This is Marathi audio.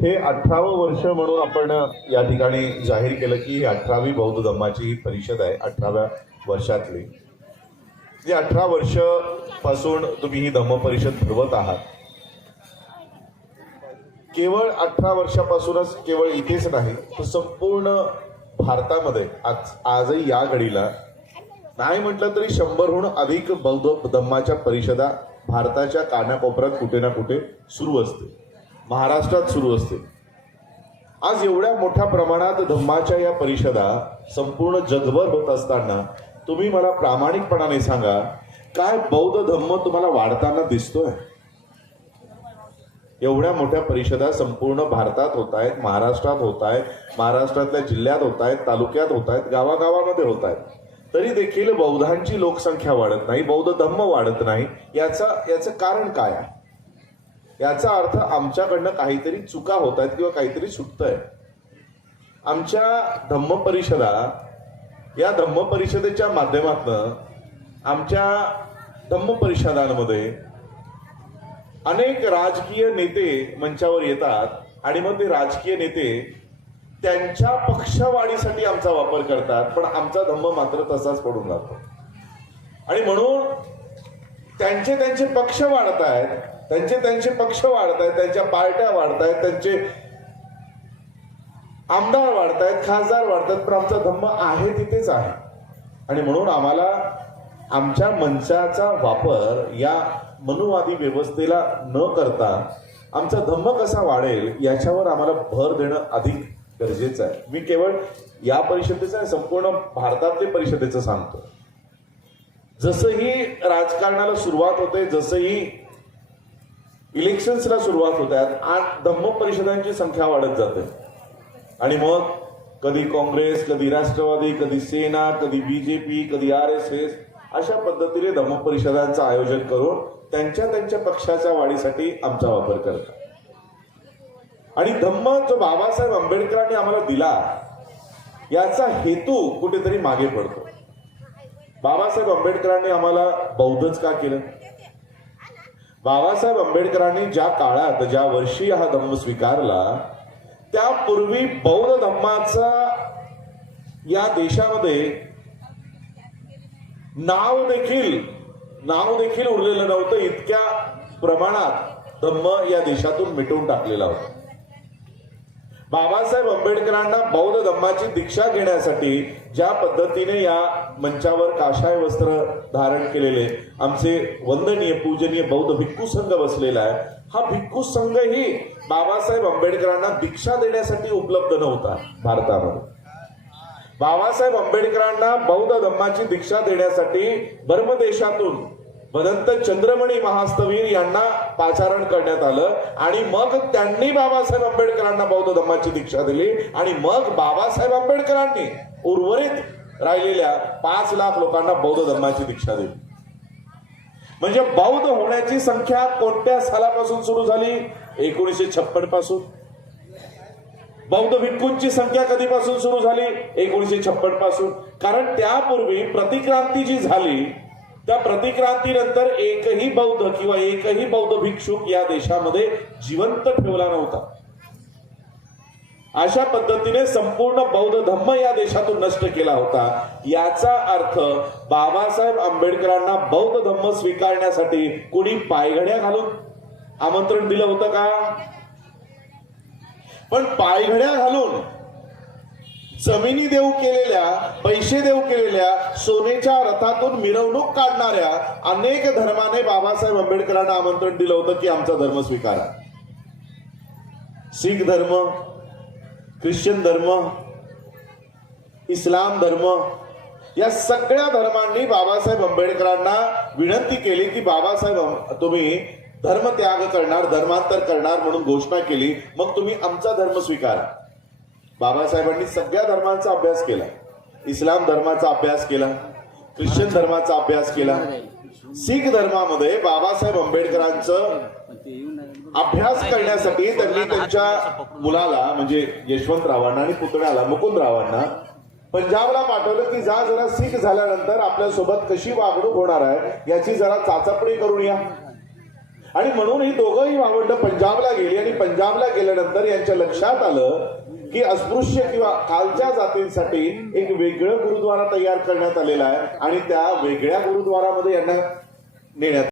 हे अठरावं वर्ष म्हणून आपण या ठिकाणी जाहीर केलं की ही अठरावी बौद्ध धम्माची ही परिषद आहे अठराव्या वर्षातली. जे अठरा वर्षपासून तुम्ही ही धम्म परिषद ठरवत आहात. केवळ अठरा वर्षापासूनच केवळ इथेच नाही तर संपूर्ण भारतामध्ये आज आजही या घडीला नाही म्हटलं तरी शंभरहून अधिक बौद्ध धम्माच्या परिषदा भारताच्या कानाकोपऱ्यात कुठे ना कुठे सुरू असते महाराष्ट्रात सुरू असते. आज एवढ्या मोठ्या प्रमाणात धम्माच्या या परिषदा संपूर्ण जगभर होत असताना तुम्ही मला प्रामाणिकपणाने सांगा काय बौद्ध धम्म तुम्हाला वाढताना दिसतोय? एवढ्या मोठ्या परिषदा संपूर्ण भारतात होत आहेत महाराष्ट्रात होत आहेत महाराष्ट्रातल्या जिल्ह्यात होत आहेत तालुक्यात होत आहेत गावागावामध्ये होत आहेत. तरी देखील बौद्धांची लोकसंख्या वाढत नाही बौद्ध धम्म वाढत नाही. याचा याचं कारण काय आहे? याचा अर्थ आमच्याकडनं काहीतरी चुका होत आहेत किंवा काहीतरी सुटतंय. आमच्या धम्म परिषदा या धम्म परिषदेच्या माध्यमातनं आमच्या धम्म परिषदांमध्ये अनेक राजकीय नेते मंचावर येतात आणि मग ते राजकीय नेते त्यांच्या पक्षवाढीसाठी आमचा वापर करतात पण आमचा धम्म मात्र तसाच पडून जातो आणि म्हणून त्यांचे त्यांचे पक्ष वाढत आहेत त्यांचे त्यांचे पक्ष वाढत आहेत त्यांच्या पार्ट्या वाढत आहेत त्यांचे आमदार वाढत आहेत खासदार वाढतात पण आमचा धम्म आहे तिथेच आहे. आणि म्हणून आम्हाला आमच्या मंचाचा वापर या मनुवादी व्यवस्थेला न करता आमचा धम्म कसा वाढेल याच्यावर आम्हाला भर देणं अधिक गरजेचं आहे. मी केवळ या परिषदेचं नाही संपूर्ण भारतातल्या परिषदेचं सांगतो. जसंही राजकारणाला सुरुवात होते जसंही इलेक्शन्सला सुरुवात होत आहेत आज धम्म परिषदांची संख्या वाढत जाते. आणि मग कधी काँग्रेस कधी राष्ट्रवादी कधी सेना कधी बीजेपी कधी आर एस एस अशा पद्धतीने धम्म परिषदांचं आयोजन करून त्यांच्या त्यांच्या पक्षाच्या वाढीसाठी आमचा वापर करतात. आणि धम्म जो बाबासाहेब आंबेडकरांनी आम्हाला दिला याचा हेतू कुठेतरी मागे पडतो. बाबासाहेब आंबेडकरांनी आम्हाला बौद्धच का केलं? बाबासाहेब आंबेडकरांनी ज्या काळात ज्या वर्षी हा धम्म स्वीकारला त्यापूर्वी बौद्ध धम्माचा या देशामध्ये नाव देखील नाव देखील उरलेलं नव्हतं. इतक्या प्रमाणात धम्म या देशातून मिटवून टाकलेला होता. बाबासाहेब आंबेडकरांना बौद्ध धम्माची दीक्षा घेण्यासाठी ज्या पद्धतीने या मंचावर काशाय वस्त्र धारण केलेले आमचे वंदनीय पूजनीय बौद्ध भिक्खू संघ बसलेला आहे. हा भिक्खू संघही बाबासाहेब आंबेडकरांना दीक्षा देण्यासाठी उपलब्ध नव्हता भारतामध्ये. बाबासाहेब आंबेडकरांना बौद्ध धम्माची दीक्षा देण्यासाठी बर्म देशातून भदंत चंद्रमणी महास्तवीर यांना पाचारण करण्यात आलं आणि मग त्यांनी बाबासाहेब आंबेडकरांना बौद्ध धम्माची दीक्षा दिली आणि मग बाबासाहेब आंबेडकरांनी उर्वरित राहिलेल्या पाच लाख लोकांना बौद्ध धम्माची दीक्षा दिली. म्हणजे बौद्ध होण्याची संख्या कोणत्या सालापासून सुरू झाली? एकोणीसशे छप्पनपासून. बौद्ध भिक्खूंची संख्या कधीपासून सुरू झाली? एकोणीसशे छप्पनपासून. कारण त्यापूर्वी प्रतिक्रांती जी झाली त्या प्रतिक्रांतीनंतर एकही बौद्ध किंवा एकही बौद्ध भिक्षुक या देशामध्ये जिवंत ठेवला नव्हता. अशा पद्धतीने संपूर्ण बौद्ध धम्म या देशातून नष्ट केला होता. याचा अर्थ बाबासाहेब आंबेडकरांना बौद्ध धम्म स्वीकारण्यासाठी कुणी पायघड्या घालून आमंत्रण दिलं होतं का? पण पायघड्या घालून जमिनी देऊ केलेल्या पैसे देऊ केलेल्या सोनेच्या रथातून मिरवणूक काढणाऱ्या अनेक धर्माने बाबासाहेब आंबेडकरांना आमंत्रण दिलं होतं की आमचा धर्म स्वीकारा. शीख धर्म ख्रिश्चन धर्म इस्लाम धर्म या सगळ्या धर्मांनी बाबासाहेब आंबेडकरांना विनंती केली की बाबासाहेब तुम्ही धर्म त्याग करणार धर्मांतर करणार म्हणून घोषणा केली मग तुम्ही आमचा धर्म स्वीकारा. बाबासाहेबांनी सगळ्या धर्मांचा अभ्यास केला. इस्लाम धर्माचा अभ्यास केला. ख्रिश्चन धर्माचा अभ्यास केला. शीख धर्मामध्ये बाबासाहेब आंबेडकरांचं अभ्यास करण्यासाठी त्यांनी त्यांच्या मुलाला म्हणजे यशवंतरावांना आणि पुतण्याला मुकुंदरावांना पंजाबला पाठवलं की जा जरा शीख झाल्यानंतर आपल्यासोबत कशी वागणूक होणार आहे याची जरा चाचपणी करून या. आणि म्हणून ही दोघंही भावंड पंजाबला गेली आणि पंजाबला गेल्यानंतर यांच्या लक्षात आलं की अस्पृश्य किंवा खालच्या जातींसाठी एक वेगळं गुरुद्वारा तयार करण्यात आलेला आहे आणि त्या वेगळ्या गुरुद्वारामध्ये यांना नेण्यात